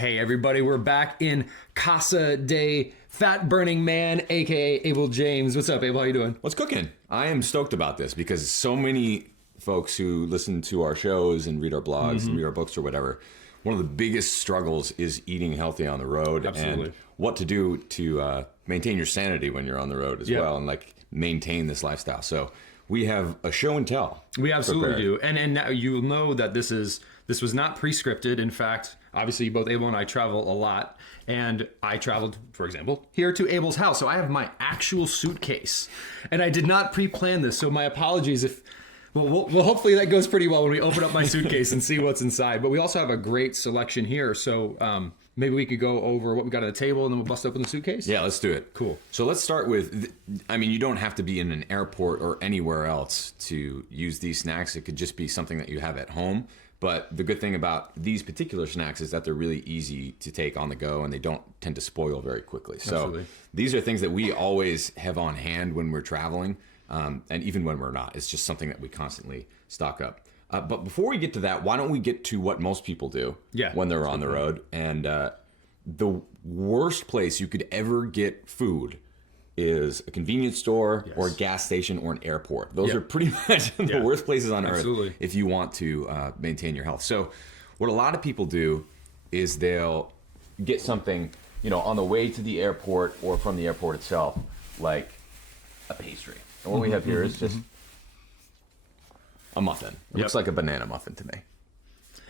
Hey everybody, we're back in Casa de Fat Burning Man, aka Abel James. What's up, Abel? How you doing? What's cooking? I am stoked about this because so many folks who listen to our shows and read our blogs and read our books or whatever, one of the biggest struggles is eating healthy on the road. Absolutely. And what to do to maintain your sanity when you're on the road as well, and like maintain this lifestyle. So we have a show and tell. We absolutely prepared. do. And now you'll know that this was not pre-scripted. In fact, obviously both Abel and I travel a lot. And I traveled, for example, here to Abel's house. So I have my actual suitcase. And I did not pre-plan this. So my apologies if... Well, hopefully that goes pretty well when we open up my suitcase and see what's inside. But we also have a great selection here. So maybe we could go over what we got on the table and then we'll bust open the suitcase. Yeah, let's do it. Cool. So let's start with, I mean, you don't have to be in an airport or anywhere else to use these snacks. It could just be something that you have at home. But the good thing about these particular snacks is that they're really easy to take on the go and they don't tend to spoil very quickly. So Absolutely. These are things that we always have on hand when we're traveling. And even when we're not, it's just something that we constantly stock up. But before we get to that, why don't we get to what most people do when they're on the road? And the worst place you could ever get food is a convenience store or a gas station or an airport. Those are pretty much the worst places on earth if you want to maintain your health. So what a lot of people do is they'll get something, on the way to the airport or from the airport itself, like a pastry. And what we have here is just a muffin. It looks like a banana muffin to me.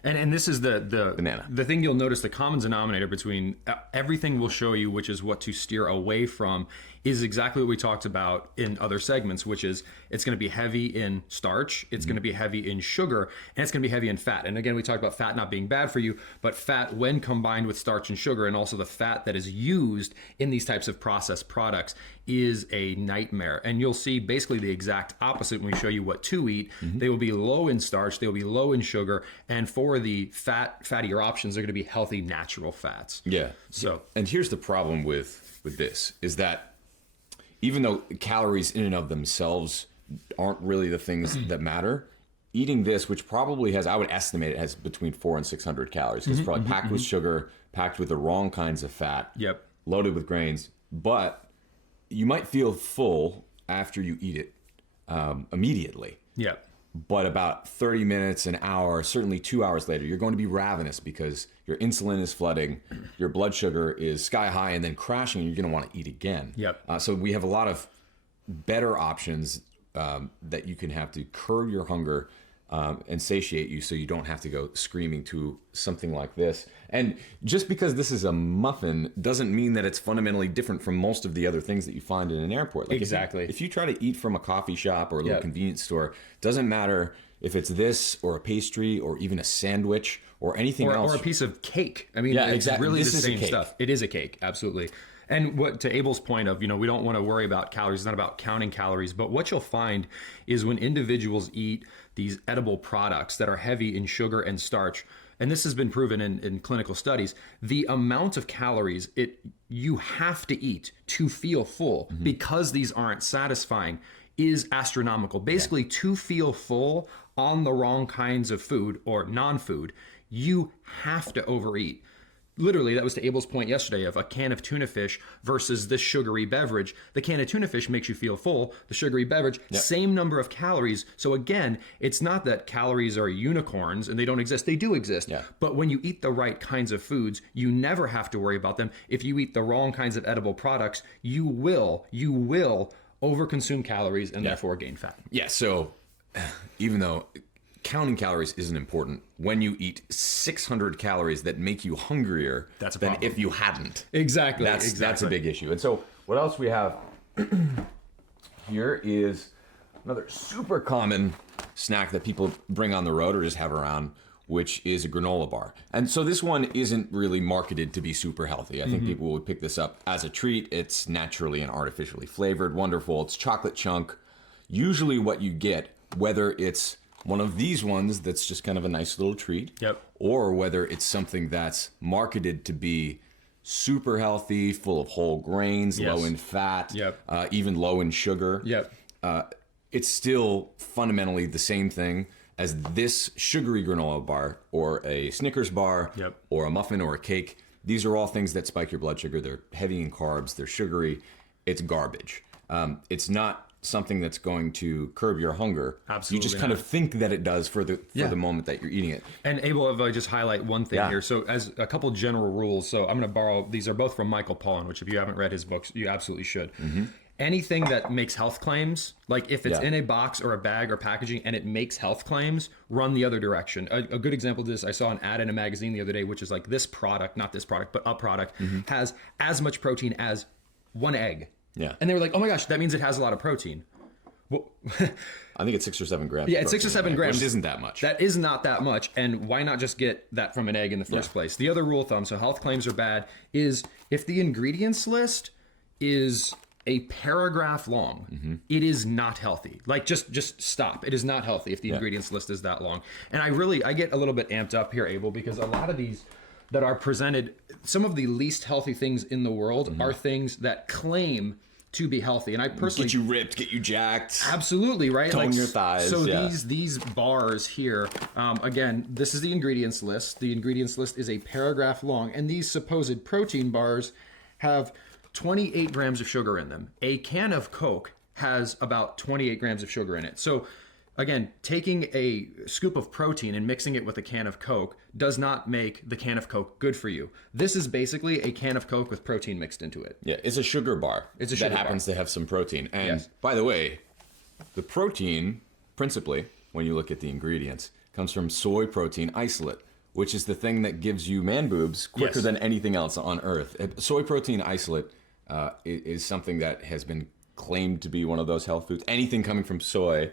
And this is the banana. The thing you'll notice, the common denominator between everything we'll show you, which is what to steer away from, is exactly what we talked about in other segments, which is it's going to be heavy in starch, it's going to be heavy in sugar, and it's going to be heavy in fat. And again, we talked about fat not being bad for you, but fat when combined with starch and sugar, and also the fat that is used in these types of processed products, is a nightmare. And you'll see basically the exact opposite when we show you what to eat. They will be low in starch, they will be low in sugar, and for the fattier options, they're going to be healthy, natural fats. Yeah. So, and here's the problem with this, is that even though calories in and of themselves aren't really the things that matter, eating this, which probably has, I would estimate it has between 400 and 600 calories, because it's probably packed with sugar, packed with the wrong kinds of fat, loaded with grains, but you might feel full after you eat it immediately. But about 30 minutes, an hour, certainly 2 hours later, you're going to be ravenous because your insulin is flooding, your blood sugar is sky high and then crashing, and you're going to want to eat again. So we have a lot of better options that you can have to curb your hunger and satiate you so you don't have to go screaming to something like this. And just because this is a muffin doesn't mean that it's fundamentally different from most of the other things that you find in an airport. Like if you try to eat from a coffee shop or a little convenience store, doesn't matter if it's this or a pastry or even a sandwich or anything else. Or a piece of cake. I mean, it's really the same stuff. It is a cake, absolutely. And what to Abel's point of, we don't want to worry about calories. It's not about counting calories. But what you'll find is when individuals eat these edible products that are heavy in sugar and starch, and this has been proven in clinical studies, the amount of calories you have to eat to feel full because these aren't satisfying is astronomical. Basically, to feel full on the wrong kinds of food or non-food, you have to overeat. Literally, that was to Abel's point yesterday of a can of tuna fish versus this sugary beverage. The can of tuna fish makes you feel full. The sugary beverage, same number of calories. So again, it's not that calories are unicorns and they don't exist. They do exist. But when you eat the right kinds of foods, you never have to worry about them. If you eat the wrong kinds of edible products, you will overconsume calories and therefore gain fat. So even though counting calories isn't important, when you eat 600 calories that make you hungrier than if you hadn't. Exactly. That's a big issue. And so what else we have here is another super common snack that people bring on the road or just have around, which is a granola bar. And so this one isn't really marketed to be super healthy. I think people would pick this up as a treat. It's naturally and artificially flavored, wonderful. It's chocolate chunk. Usually what you get, whether it's one of these ones that's just kind of a nice little treat, or whether it's something that's marketed to be super healthy, full of whole grains, low in fat, even low in sugar, it's still fundamentally the same thing as this sugary granola bar or a Snickers bar or a muffin or a cake. These are all things that spike your blood sugar. They're heavy in carbs. They're sugary. It's garbage. It's not something that's going to curb your hunger. Absolutely. You just kind of think that it does for the moment that you're eating it. And Abel, if I just highlight one thing here. So as a couple general rules, so I'm going to borrow, these are both from Michael Pollan, which if you haven't read his books, you absolutely should. Anything that makes health claims, like if it's in a box or a bag or packaging and it makes health claims, run the other direction. A good example of this, I saw an ad in a magazine the other day, which is like this product, not this product, but a product, has as much protein as one egg. Yeah. And they were like, oh my gosh, that means it has a lot of protein. Well, I think it's 6 or 7 grams. Yeah, it's 6 or 7 grams. Which isn't that much. That is not that much. And why not just get that from an egg in the first place? The other rule of thumb, so health claims are bad, is if the ingredients list is a paragraph long, it is not healthy. Like just stop. It is not healthy if the ingredients list is that long. And I get a little bit amped up here, Abel, because a lot of these that are presented, some of the least healthy things in the world are things that claim to be healthy. And I personally get you ripped, get you jacked. Absolutely, right? Tone your thighs. So these bars here, again, this is the ingredients list. The ingredients list is a paragraph long, and these supposed protein bars have 28 grams of sugar in them. A can of Coke has about 28 grams of sugar in it. So again, taking a scoop of protein and mixing it with a can of Coke does not make the can of Coke good for you. This is basically a can of Coke with protein mixed into it. Yeah, it's a sugar bar. It's a sugar that happens bar. To have some protein. And by the way, the protein, principally, when you look at the ingredients, comes from soy protein isolate, which is the thing that gives you man boobs quicker than anything else on Earth. Soy protein isolate is something that has been claimed to be one of those health foods. Anything coming from soy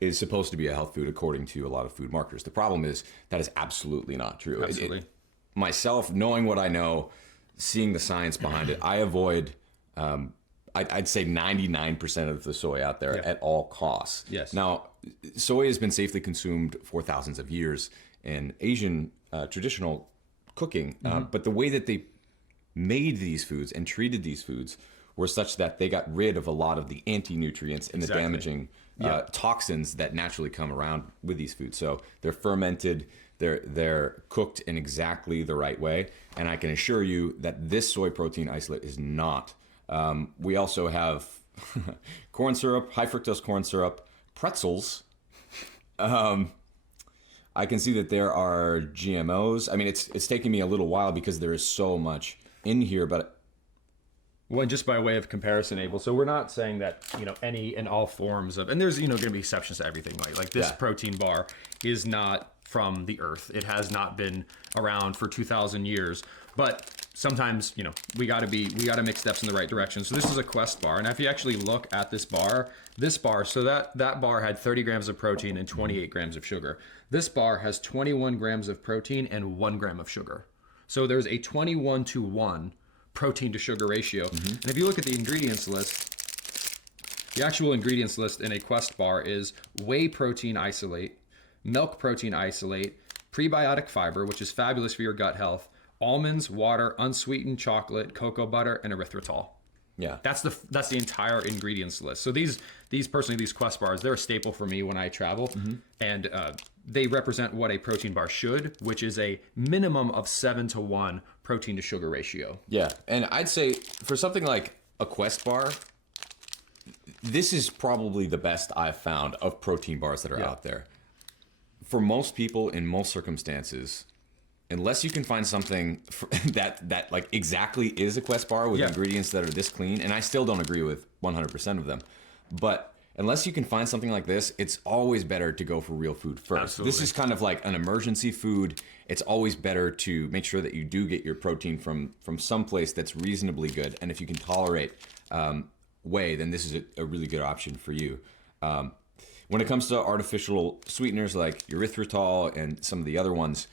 is supposed to be a health food according to a lot of food marketers. The problem is that is absolutely not true. Absolutely. Myself, knowing what I know, seeing the science behind it, I avoid, I'd say 99% of the soy out there at all costs. Yes. Now, soy has been safely consumed for thousands of years in Asian traditional cooking, but the way that they made these foods and treated these foods were such that they got rid of a lot of the anti-nutrients and the damaging toxins that naturally come around with these foods. So they're fermented, they're cooked in exactly the right way, and I can assure you that this soy protein isolate is not. We also have corn syrup, high fructose corn syrup, pretzels. I can see that there are GMOs. I mean, it's taking me a little while because there is so much in here, but well, just by way of comparison, Abel, so we're not saying that, any and all forms of, and there's, going to be exceptions to everything, right? Like this protein bar is not from the earth. It has not been around for 2,000 years, but sometimes, we got to make steps in the right direction. So this is a Quest bar. And if you actually look at this bar, so that bar had 30 grams of protein and 28 grams of sugar. This bar has 21 grams of protein and 1 gram of sugar. So there's a 21-to-1 protein to sugar ratio. And if you look at the ingredients list, the actual ingredients list in a Quest bar is whey protein isolate, milk protein isolate, prebiotic fiber, which is fabulous for your gut health, almonds, water, unsweetened chocolate, cocoa butter, and erythritol. Yeah, that's the entire ingredients list. So these Quest bars, they're a staple for me when I travel, and they represent what a protein bar should, which is a minimum of 7-to-1 protein to sugar ratio. Yeah, and I'd say for something like a Quest bar, this is probably the best I've found of protein bars that are out there. For most people in most circumstances, unless you can find something that like exactly is a Quest bar with ingredients that are this clean, and I still don't agree with 100% of them, but unless you can find something like this, it's always better to go for real food first. Absolutely. This is kind of like an emergency food. It's always better to make sure that you do get your protein from someplace that's reasonably good, and if you can tolerate whey, then this is a really good option for you. When it comes to artificial sweeteners like erythritol and some of the other ones,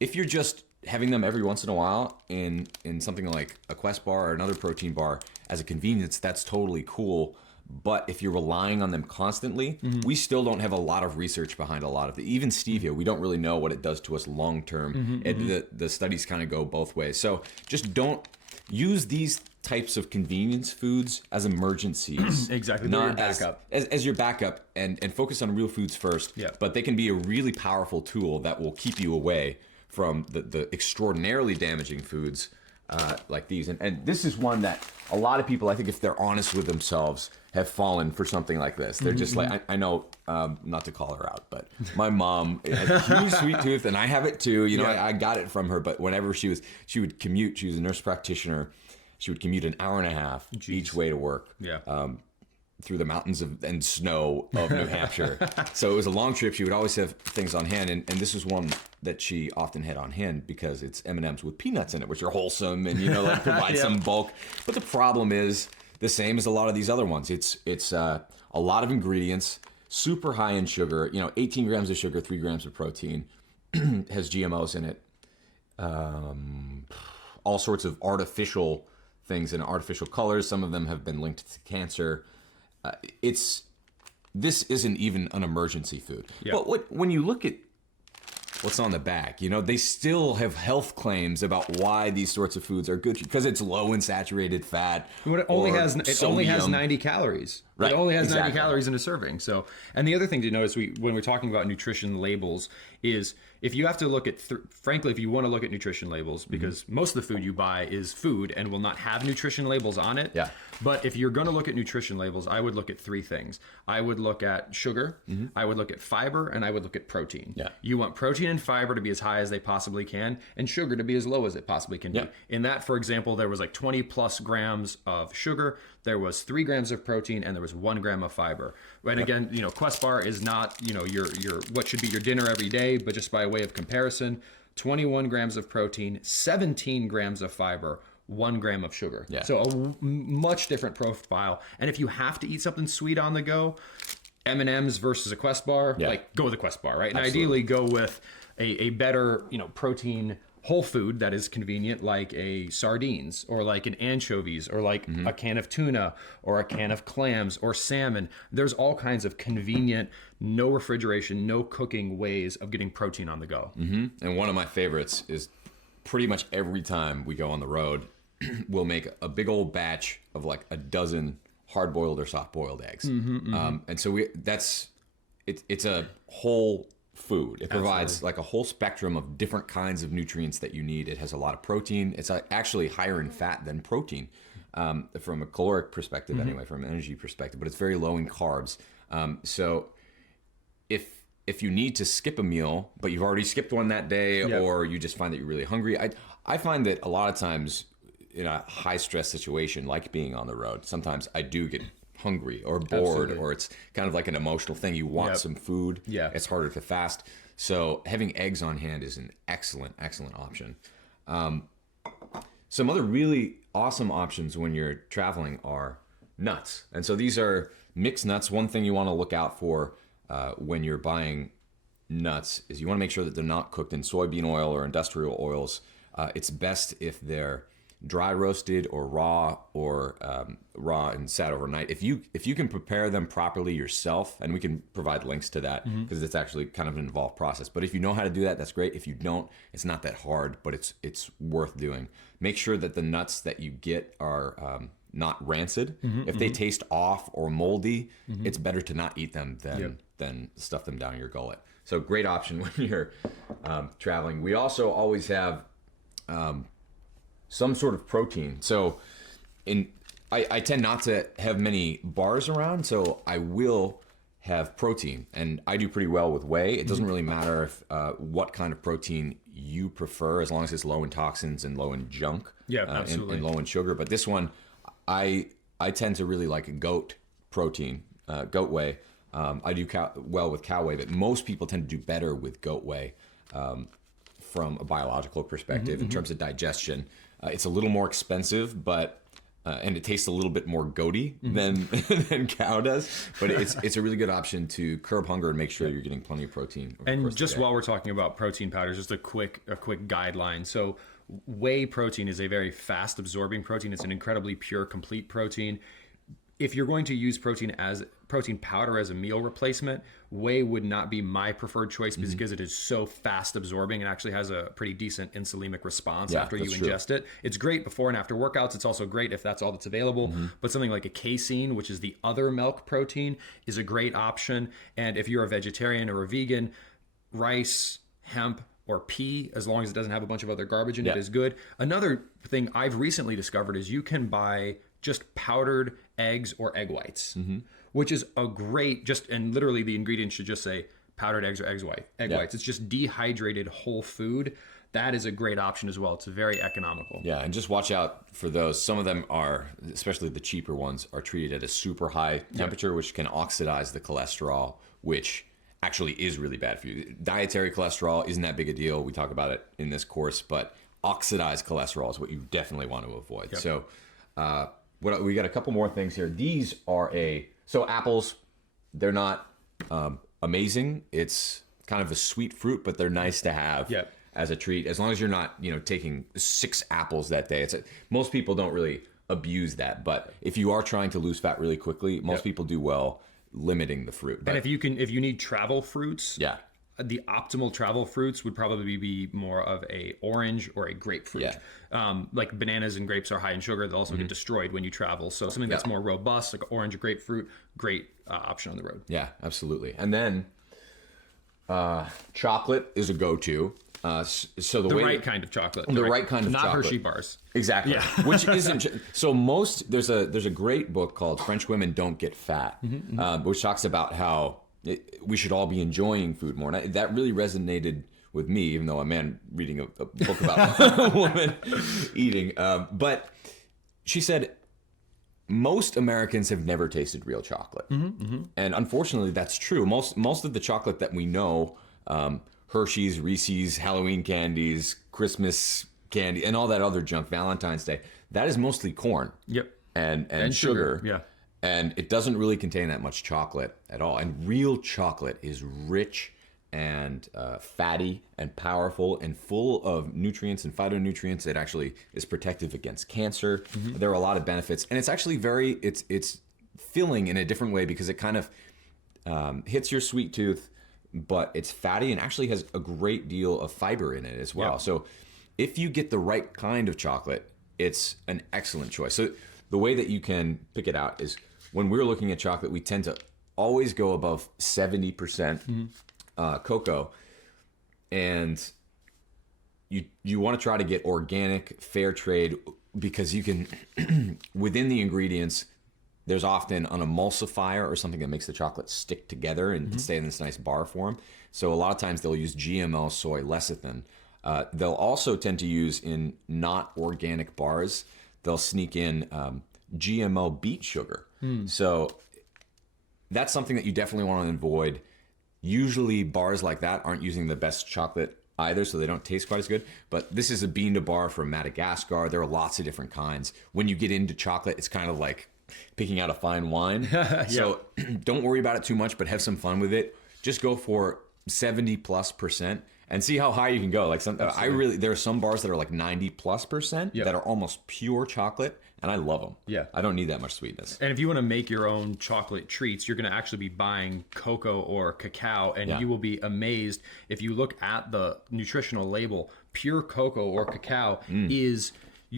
if you're just having them every once in a while in something like a Quest bar or another protein bar as a convenience, that's totally cool. But if you're relying on them constantly, we still don't have a lot of research behind a lot of it. Even stevia, we don't really know what it does to us long term. The studies kind of go both ways. So just don't use these types of convenience foods as emergencies. Exactly. Not your backup. As your backup, and focus on real foods first. Yeah. But they can be a really powerful tool that will keep you away from the extraordinarily damaging foods like these. And this is one that a lot of people, I think, if they're honest with themselves, have fallen for something like this. They're just like, I know, not to call her out, but my mom has a huge sweet tooth, and I have it too. You know, I got it from her. But whenever she would commute, she was a nurse practitioner. She would commute an hour and a half each way to work. Yeah. Through the mountains and snow of New Hampshire. So it was a long trip. She would always have things on hand. And this is one that she often had on hand because it's M&Ms with peanuts in it, which are wholesome and, you know, like provide some bulk. But the problem is the same as a lot of these other ones. It's a lot of ingredients, super high in sugar, you know, 18 grams of sugar, 3 grams of protein, has GMOs in it. All sorts of artificial things and artificial colors. Some of them have been linked to cancer. This isn't even an emergency food. Yeah. But when you look at what's on the back, you know, they still have health claims about why these sorts of foods are good because it's low in saturated fat. It only has 90 calories. Right. It only has 90 calories in a serving. So, and the other thing to notice when we're talking about nutrition labels is if you have to look at, frankly, if you want to look at nutrition labels, because most of the food you buy is food and will not have nutrition labels on it. Yeah. But if you're going to look at nutrition labels, I would look at 3 things. I would look at sugar, I would look at fiber, and I would look at protein. Yeah. You want protein and fiber to be as high as they possibly can, and sugar to be as low as it possibly can be. In that, for example, there was like 20 plus grams of sugar, there was 3 grams of protein, and there was 1 gram of fiber. And again, you know, Quest Bar is not, you know, your what should be your dinner every day, but just by way of comparison, 21 grams of protein, 17 grams of fiber, 1 gram of sugar. Yeah. So a much different profile. And if you have to eat something sweet on the go, M&Ms versus a Quest Bar, like go with a Quest Bar, right? And ideally go with a better, you know, protein whole food that is convenient, like a sardines or like an anchovies or like a can of tuna or a can of clams or salmon. There's all kinds of convenient, no refrigeration, no cooking ways of getting protein on the go. And one of my favorites is pretty much every time we go on the road, we'll make a big old batch of like a dozen hard-boiled or soft-boiled eggs. And so it's a whole food. It provides like a whole spectrum of different kinds of nutrients that you need. It has a lot of protein. It's actually higher in fat than protein from a caloric perspective anyway, from an energy perspective, but it's very low in carbs. So if you need to skip a meal, but you've already skipped one that day, or you just find that you're really hungry, I find that a lot of times in a high stress situation, like being on the road, sometimes I do get hungry or bored, or it's kind of like an emotional thing. You want some food. Yeah. It's harder to fast. So having eggs on hand is an excellent option. Some other really awesome options when you're traveling are nuts. And so these are mixed nuts. One thing you want to look out for when you're buying nuts is you want to make sure that they're not cooked in soybean oil or industrial oils. It's best if they're dry roasted or raw and sat overnight. If you can prepare them properly yourself, and we can provide links to that because it's actually kind of an involved process. But if you know how to do that, that's great. If you don't, it's not that hard, but it's worth doing. Make sure that the nuts that you get are not rancid. If they taste off or moldy, it's better to not eat them than stuff them down your gullet. So great option when you're traveling. We also always have some sort of protein. So I tend not to have many bars around, so I will have protein, and I do pretty well with whey. It doesn't really matter if what kind of protein you prefer, as long as it's low in toxins and low in junk, absolutely, and low in sugar. But this one, I tend to really like goat protein, goat whey. I do well with cow whey, but most people tend to do better with goat whey from a biological perspective in terms of digestion. It's a little more expensive, but and it tastes a little bit more goaty than cow does. But it's a really good option to curb hunger and make sure you're getting plenty of protein. And just while we're talking about protein powders, just a quick guideline. So whey protein is a very fast absorbing protein. It's an incredibly pure, complete protein. if you're going to use protein powder as a meal replacement, whey would not be my preferred choice because it is so fast absorbing and actually has a pretty decent insulinic response after you ingest it. It's great before and after workouts. It's also great if that's all that's available. But something like a casein, which is the other milk protein, is a great option. And if you're a vegetarian or a vegan, rice, hemp, or pea, as long as it doesn't have a bunch of other garbage in it, is good. Another thing I've recently discovered is you can buy just powdered eggs or egg whites, which is a great, and literally the ingredients should just say powdered eggs or egg whites. It's just dehydrated whole food. That is a great option as well. It's very economical. Yeah, and just watch out for those. Some of them are, especially the cheaper ones, are treated at a super high temperature, which can oxidize the cholesterol, which actually is really bad for you. Dietary cholesterol isn't that big a deal. We talk about it in this course, but oxidized cholesterol is what you definitely want to avoid. So we got a couple more things here. These are so apples, they're not amazing. It's kind of a sweet fruit, but they're nice to have as a treat, as long as you're not, taking 6 apples that day. Most people don't really abuse that, but if you are trying to lose fat really quickly, most people do well limiting the fruit. But and if you need travel fruits, the optimal travel fruits would probably be more of a orange or a grapefruit. Like bananas and grapes are high in sugar. They'll also get destroyed when you travel. So something that's more robust, like orange or grapefruit, great option on the road. Yeah, absolutely. And then chocolate is a go-to. So the right kind of chocolate. The right kind of not chocolate. Not Hershey bars. Exactly. Yeah. Which isn't... So there's a great book called French Women Don't Get Fat, which talks about how we should all be enjoying food more. And that really resonated with me, even though I'm a man reading a book about a woman eating. But she said, most Americans have never tasted real chocolate. And unfortunately, that's true. Most of the chocolate that we know, Hershey's, Reese's, Halloween candies, Christmas candy, and all that other junk, Valentine's Day, that is mostly corn. And sugar. Yeah. And it doesn't really contain that much chocolate at all. And real chocolate is rich and fatty and powerful and full of nutrients and phytonutrients. It actually is protective against cancer. There are a lot of benefits. And it's actually it's filling in a different way because it kind of hits your sweet tooth, but it's fatty and actually has a great deal of fiber in it as well. So if you get the right kind of chocolate, it's an excellent choice. So the way that you can pick it out is when we're looking at chocolate, we tend to always go above 70% cocoa. And you want to try to get organic, fair trade, because you can, within the ingredients, there's often an emulsifier or something that makes the chocolate stick together and stay in this nice bar form. So a lot of times they'll use GMO soy lecithin. They'll also tend to use in not organic bars, they'll sneak in GMO beet sugar. So that's something that you definitely want to avoid. Usually bars like that aren't using the best chocolate either, so they don't taste quite as good. But this is a bean to bar from Madagascar. There are lots of different kinds. When you get into chocolate, it's kind of like picking out a fine wine. So don't worry about it too much, but have some fun with it. Just go for 70+% and see how high you can go. Like there are some bars that are like 90+% that are almost pure chocolate, and I love them. I don't need that much sweetness. And if you want to make your own chocolate treats, you're going to actually be buying cocoa or cacao, and you will be amazed if you look at the nutritional label. Pure cocoa or cacao is,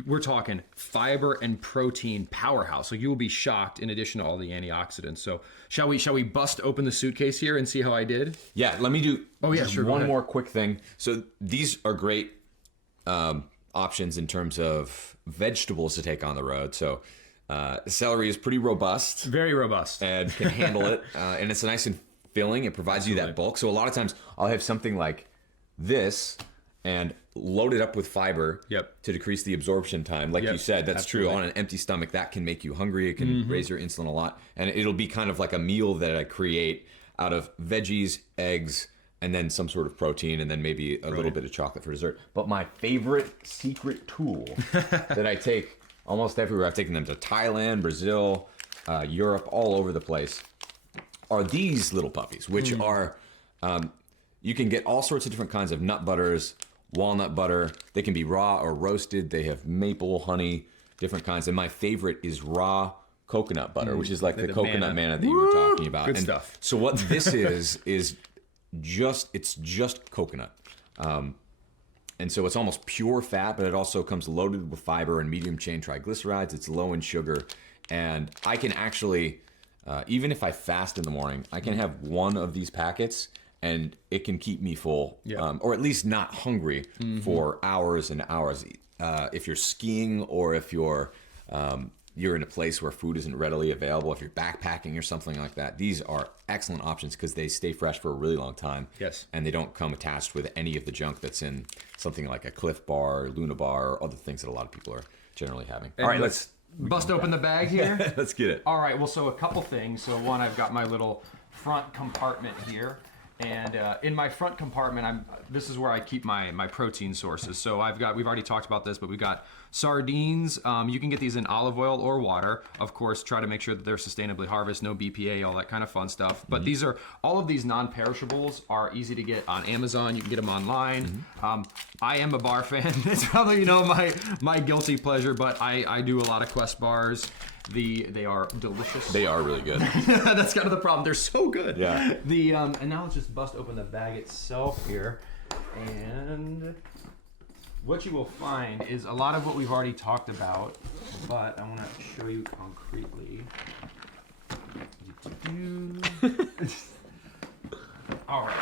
we're talking fiber and protein powerhouse. So you will be shocked, in addition to all the antioxidants. So shall we bust open the suitcase here and see how I did? Yeah, let me do one more quick thing. So these are great options in terms of vegetables to take on the road. So celery is pretty robust. Very robust. And can handle it. And it's nice and filling. It provides you that bulk. So a lot of times I'll have something like this and load it up with fiber to decrease the absorption time. Like you said, that's true. On an empty stomach, that can make you hungry. It can raise your insulin a lot. And it'll be kind of like a meal that I create out of veggies, eggs, and then some sort of protein, and then maybe a little bit of chocolate for dessert. But my favorite secret tool that I take almost everywhere, I've taken them to Thailand, Brazil, Europe, all over the place, are these little puppies, which are, you can get all sorts of different kinds of nut butters, walnut butter. They can be raw or roasted. They have maple, honey, different kinds. And my favorite is raw coconut butter, which is like the coconut manna that you were talking about. Good stuff. So what this is just coconut. And so it's almost pure fat, but it also comes loaded with fiber and medium chain triglycerides. It's low in sugar. And I can actually, even if I fast in the morning, I can have one of these packets and it can keep me full, or at least not hungry for hours and hours. If you're skiing or if you're in a place where food isn't readily available, if you're backpacking or something like that, these are excellent options because they stay fresh for a really long time. Yes. And they don't come attached with any of the junk that's in something like a Cliff Bar, Luna Bar, or other things that a lot of people are generally having. All right, let's bust open the bag here. Let's get it. All right, well, so a couple things. So one, I've got my little front compartment here. And in my front compartment, this is where I keep my protein sources. So we've already talked about this, but we've got sardines. You can get these in olive oil or water. Of course, try to make sure that they're sustainably harvested, no BPA, all that kind of fun stuff. But all of these non-perishables are easy to get on Amazon. You can get them online. I am a bar fan. It's probably, my guilty pleasure, but I do a lot of Quest bars. They are delicious. They are really good. That's kind of the problem. They're so good. Yeah. And now let's just bust open the bag itself here. And what you will find is a lot of what we've already talked about, but I want to show you concretely. All right.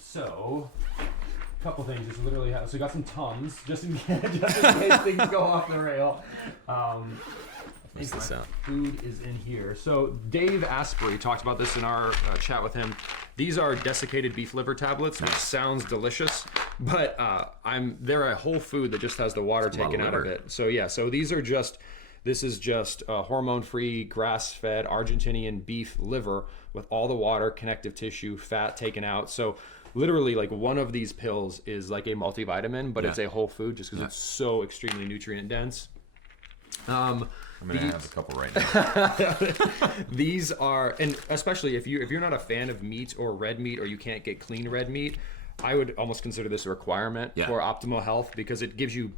So, a couple things. It's literally so we got some Tums just in case things go off the rail. What's the sound? Food is in here. So Dave Asprey talked about this in our chat with him. These are desiccated beef liver tablets, which sounds delicious, but they're a whole food that just has the water taken out of it. So this is just hormone-free, grass-fed Argentinian beef liver with all the water, connective tissue, fat taken out. So literally, like, one of these pills is like a multivitamin, but it's a whole food just because it's so extremely nutrient dense. I have a couple right now. These are, and especially if you're not a fan of meat or red meat, or you can't get clean red meat, I would almost consider this a requirement for optimal health, because it gives you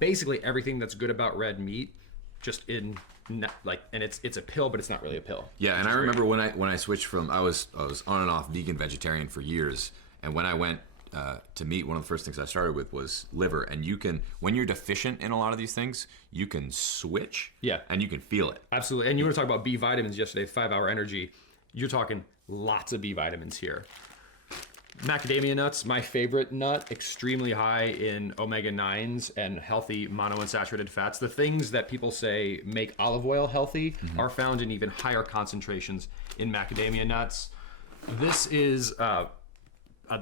basically everything that's good about red meat, just in and it's a pill, but it's not really a pill. Yeah, and I remember when I switched from I was on and off vegan vegetarian for years, and when I went to meat, one of the first things I started with was liver. And you can, when you're deficient in a lot of these things, you can switch. Yeah. And you can feel it. Absolutely. And you were talking about B vitamins yesterday, 5 Hour Energy. You're talking lots of B vitamins here. Macadamia nuts, my favorite nut, extremely high in omega-9s and healthy monounsaturated fats. The things that people say make olive oil healthy are found in even higher concentrations in macadamia nuts. This is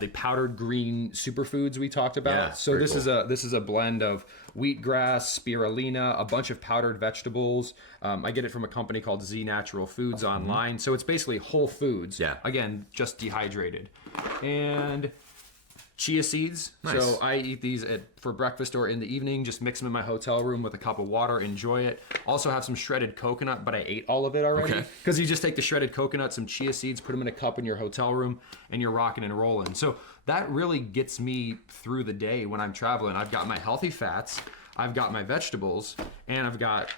the powdered green superfoods we talked about. Yeah, so this is a blend of wheatgrass, spirulina, a bunch of powdered vegetables. I get it from a company called Z Natural Foods online. So it's basically whole foods. Yeah. Again, just dehydrated. And chia seeds. Nice. So I eat these for breakfast or in the evening. Just mix them in my hotel room with a cup of water. Enjoy it. Also have some shredded coconut, but I ate all of it already. Because you just take the shredded coconut, some chia seeds, put them in a cup in your hotel room, and you're rocking and rolling. So that really gets me through the day when I'm traveling. I've got my healthy fats, I've got my vegetables, and I've got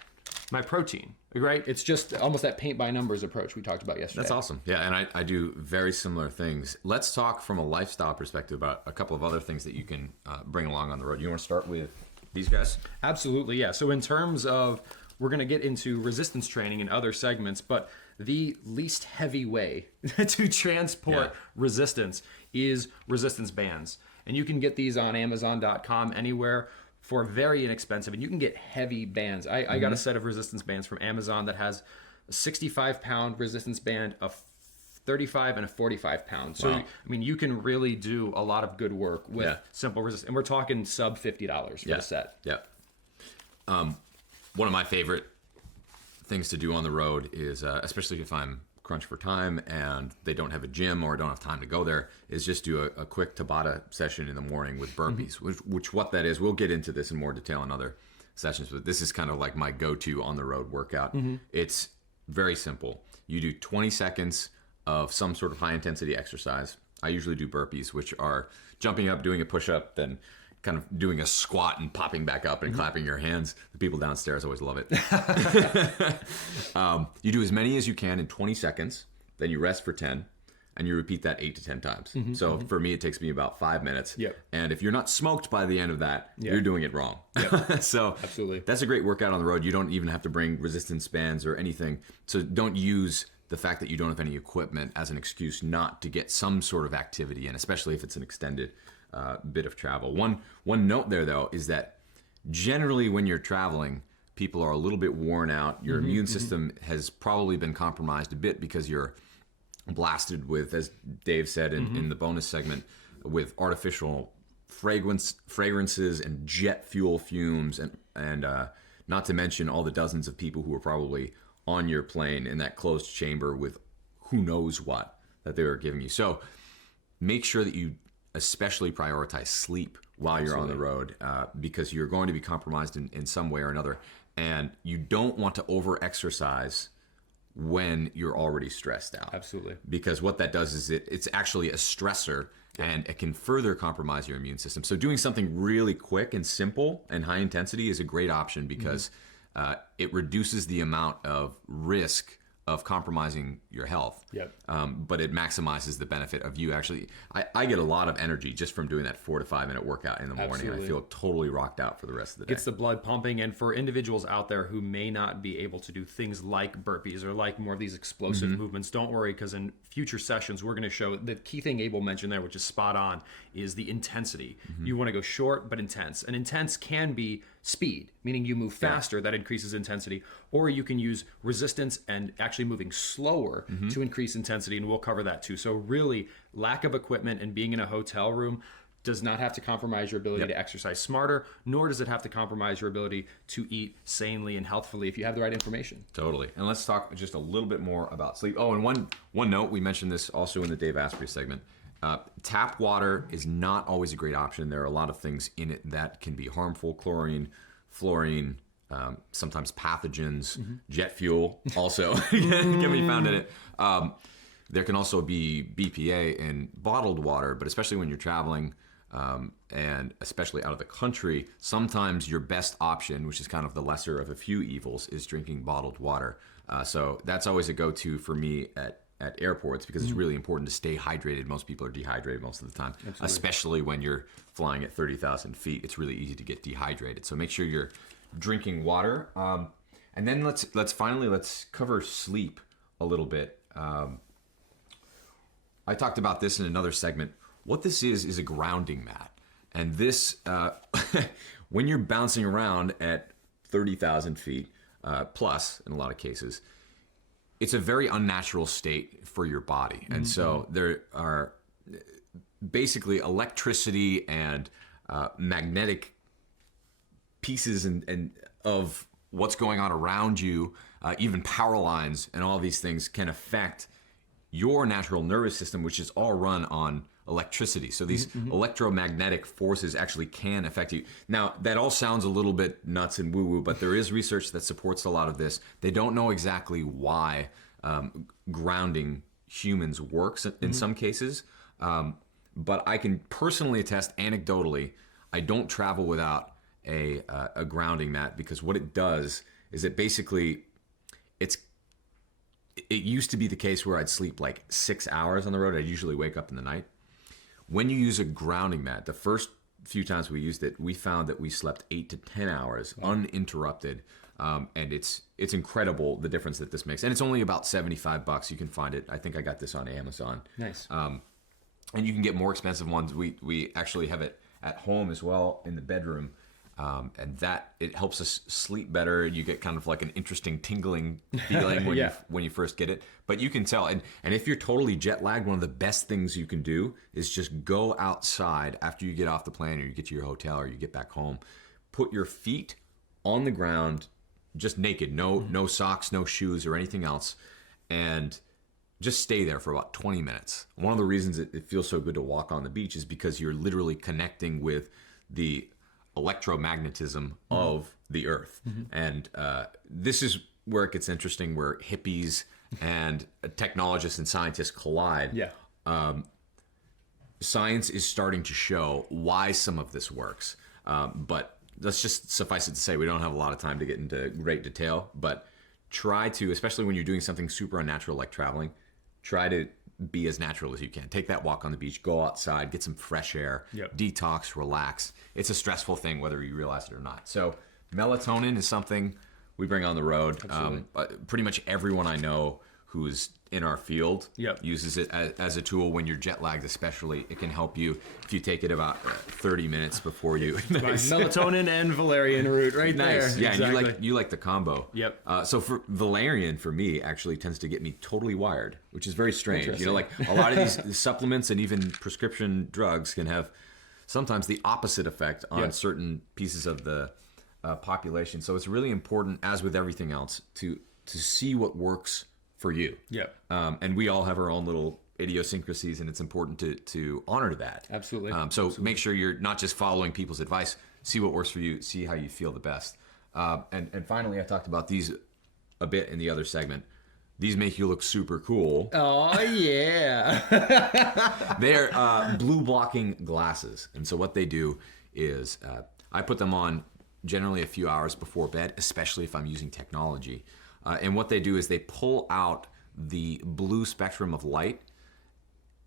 my protein. Right? It's just almost that paint by numbers approach we talked about yesterday. That's awesome. Yeah, and I do very similar things. Let's talk from a lifestyle perspective about a couple of other things that you can bring along on the road. You want to start with these guys? Absolutely, yeah. So in terms of, we're going to get into resistance training in other segments, but the least heavy way to transport resistance is resistance bands. And you can get these on Amazon.com, anywhere, for very inexpensive, and you can get heavy bands. I got a set of resistance bands from Amazon that has a 65-pound resistance band, a 35 and a 45-pound. So, Wow. I mean, you can really do a lot of good work with simple resistance. And we're talking sub $50 for the set. Yeah. One of my favorite things to do on the road is, especially if I'm crunched for time and they don't have a gym or don't have time to go there, is just do a quick Tabata session in the morning with burpees, which what that is, we'll get into this in more detail in other sessions, but this is kind of like my go-to on the road workout. It's very simple. You do 20 seconds of some sort of high intensity exercise. I usually do burpees, which are jumping up, doing a push-up, then kind of doing a squat and popping back up and clapping your hands. The people downstairs always love it. You do as many as you can in 20 seconds, then you rest for 10, and you repeat that 8 to 10 times. So for me, it takes me about 5 minutes. Yep. And if you're not smoked by the end of that, you're doing it wrong. Yep. So absolutely, that's a great workout on the road. You don't even have to bring resistance bands or anything. So don't use the fact that you don't have any equipment as an excuse not to get some sort of activity in, especially if it's an extended bit of travel. One note there, though, is that generally when you're traveling, people are a little bit worn out. Your immune system has probably been compromised a bit because you're blasted with, as Dave said in the bonus segment, with artificial fragrances and jet fuel fumes, and not to mention all the dozens of people who are probably on your plane in that closed chamber with who knows what that they were giving you. So make sure that you especially prioritize sleep while you're on the road, because you're going to be compromised in some way or another, and you don't want to over-exercise when you're already stressed out. Absolutely. Because what that does is it's actually a stressor, and it can further compromise your immune system. So doing something really quick and simple and high intensity is a great option because it reduces the amount of risk of compromising your health. Yep. But it maximizes the benefit of you actually. I get a lot of energy just from doing that 4 to 5 minute workout in the morning. Absolutely. I feel totally rocked out for the rest of the day. Gets the blood pumping. And for individuals out there who may not be able to do things like burpees or like more of these explosive movements, don't worry, because in future sessions, we're going to show the key thing Abel mentioned there, which is spot on, is the intensity. You want to go short but intense. And intense can be speed, meaning you move faster, that increases intensity, or you can use resistance and actually moving slower to increase intensity, and we'll cover that too. So really, lack of equipment and being in a hotel room does not have to compromise your ability to exercise smarter, nor does it have to compromise your ability to eat sanely and healthfully if you have the right information. Totally. And let's talk just a little bit more about sleep. Oh, and one note, we mentioned this also in the Dave Asprey segment. Tap water is not always a great option. There are a lot of things in it that can be harmful. Chlorine, fluorine, sometimes pathogens, jet fuel also can be found in it. There can also be BPA in bottled water, but especially when you're traveling and especially out of the country, sometimes your best option, which is kind of the lesser of a few evils, is drinking bottled water. So that's always a go-to for me at airports because it's really important to stay hydrated. Most people are dehydrated most of the time, especially when you're flying at 30,000 feet. It's really easy to get dehydrated. So make sure you're drinking water. And then let's cover sleep a little bit. I talked about this in another segment. What this is a grounding mat. And this, when you're bouncing around at 30,000 feet plus in a lot of cases, it's a very unnatural state for your body. And so there are basically electricity and magnetic pieces and of what's going on around you, even power lines and all these things can affect your natural nervous system, which is all run on electricity. So these electromagnetic forces actually can affect you. Now, that all sounds a little bit nuts and woo-woo, but there is research that supports a lot of this. They don't know exactly why grounding humans works in some cases, but I can personally attest anecdotally, I don't travel without a grounding mat, because what it does is it basically, it used to be the case where I'd sleep like 6 hours on the road. I'd usually wake up in the night. When you use a grounding mat, the first few times we used it, we found that we slept 8 to 10 hours uninterrupted. And it's incredible the difference that this makes. And it's only about $75. You can find it. I think I got this on Amazon. Nice. And you can get more expensive ones. We actually have it at home as well in the bedroom. And that, it helps us sleep better. You get kind of like an interesting tingling feeling when you first get it. But you can tell. And if you're totally jet lagged, one of the best things you can do is just go outside after you get off the plane, or you get to your hotel, or you get back home. Put your feet on the ground, just naked, no socks, no shoes or anything else, and just stay there for about 20 minutes. One of the reasons it feels so good to walk on the beach is because you're literally connecting with the electromagnetism of the earth. And this is where it gets interesting, where hippies and technologists and scientists collide. science is starting to show why some of this works. But let's just suffice it to say, we don't have a lot of time to get into great detail, but try to, especially when you're doing something super unnatural like traveling, try to be as natural as you can. Take that walk on the beach, go outside, get some fresh air, detox, relax. It's a stressful thing, whether you realize it or not. So melatonin is something we bring on the road. Pretty much everyone I know who is in our field uses it as a tool when you're jet lagged, especially. It can help you if you take it about 30 minutes before you. Nice. Melatonin and valerian root right there. Yeah, exactly. and you like the combo. Yep. So for valerian, for me, actually tends to get me totally wired, which is very strange. You know, like a lot of these supplements and even prescription drugs can have sometimes the opposite effect on certain pieces of the population. So it's really important, as with everything else, to see what works for you. And we all have our own little idiosyncrasies, and it's important to honor that. Absolutely. So make sure you're not just following people's advice. See what works for you. See how you feel the best. And finally, I talked about these a bit in the other segment. These make you look super cool. Oh, yeah. They're blue blocking glasses. And so what they do is I put them on generally a few hours before bed, especially if I'm using technology. And what they do is they pull out the blue spectrum of light.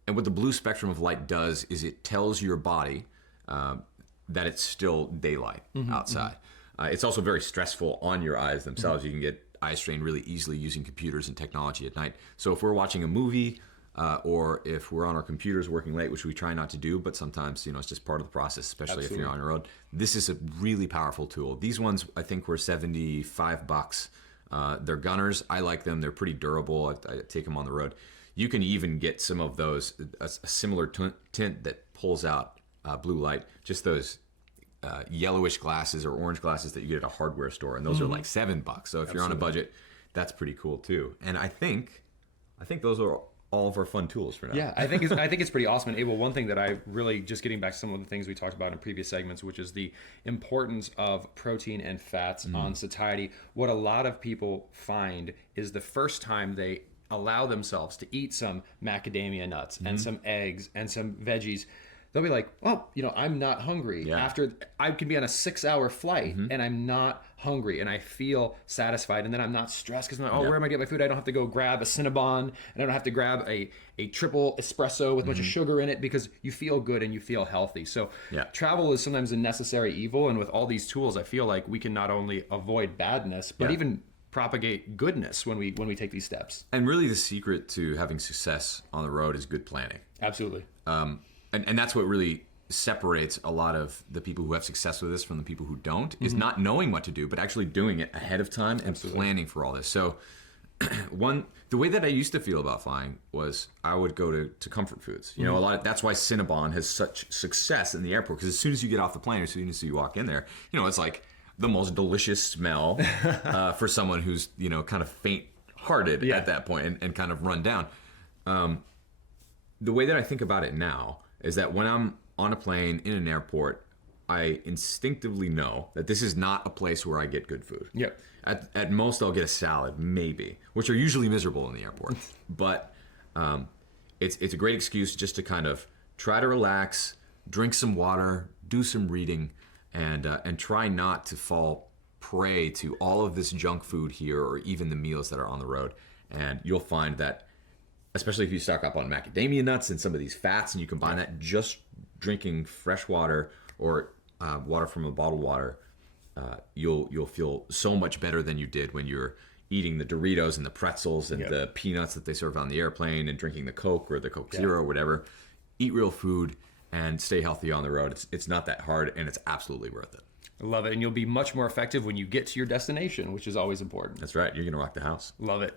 And what the blue spectrum of light does is it tells your body that it's still daylight outside. It's also very stressful on your eyes themselves. You can get eye strain really easily using computers and technology at night. So if we're watching a movie or if we're on our computers working late, which we try not to do, but sometimes, it's just part of the process, especially if you're on the road. This is a really powerful tool. These ones, I think, were $75. They're Gunners. I like them. They're pretty durable. I take them on the road. You can even get some of those, a similar tint that pulls out blue light, just those yellowish glasses or orange glasses that you get at a hardware store. And those are like $7. So if you're on a budget, that's pretty cool too. And I think those are all of our fun tools for now. Yeah, I think it's pretty awesome. And Abel, one thing that I really, just getting back to some of the things we talked about in previous segments, which is the importance of protein and fats on satiety. What a lot of people find is the first time they allow themselves to eat some macadamia nuts and some eggs and some veggies, they'll be like, oh, I'm not hungry. After I could be on a 6-hour flight and I'm not hungry and I feel satisfied, and then I'm not stressed because I'm like, where am I getting my food? I don't have to go grab a Cinnabon, and I don't have to grab a triple espresso with a bunch of sugar in it, because you feel good and you feel healthy. So travel is sometimes a necessary evil, and with all these tools, I feel like we can not only avoid badness, but even propagate goodness when we take these steps. And really the secret to having success on the road is good planning. Absolutely. And that's what really separates a lot of the people who have success with this from the people who don't, is not knowing what to do, but actually doing it ahead of time and planning for all this. So the way that I used to feel about flying was I would go to comfort foods. That's why Cinnabon has such success in the airport, because as soon as you get off the plane, as soon as you walk in there, it's like the most delicious smell for someone who's, kind of faint-hearted at that point and kind of run down. The way that I think about it now is that when I'm on a plane in an airport, I instinctively know that this is not a place where I get good food. Yep. At most, I'll get a salad, maybe, which are usually miserable in the airport. But it's a great excuse just to kind of try to relax, drink some water, do some reading, and try not to fall prey to all of this junk food here, or even the meals that are on the road. And you'll find that, especially if you stock up on macadamia nuts and some of these fats, and you combine that, just drinking fresh water or water from a bottled water, you'll feel so much better than you did when you're eating the Doritos and the pretzels and the peanuts that they serve on the airplane, and drinking the Coke or the Coke Zero or whatever. Eat real food and stay healthy on the road. It's not that hard, and it's absolutely worth it. I love it. And you'll be much more effective when you get to your destination, which is always important. That's right. You're going to rock the house. Love it.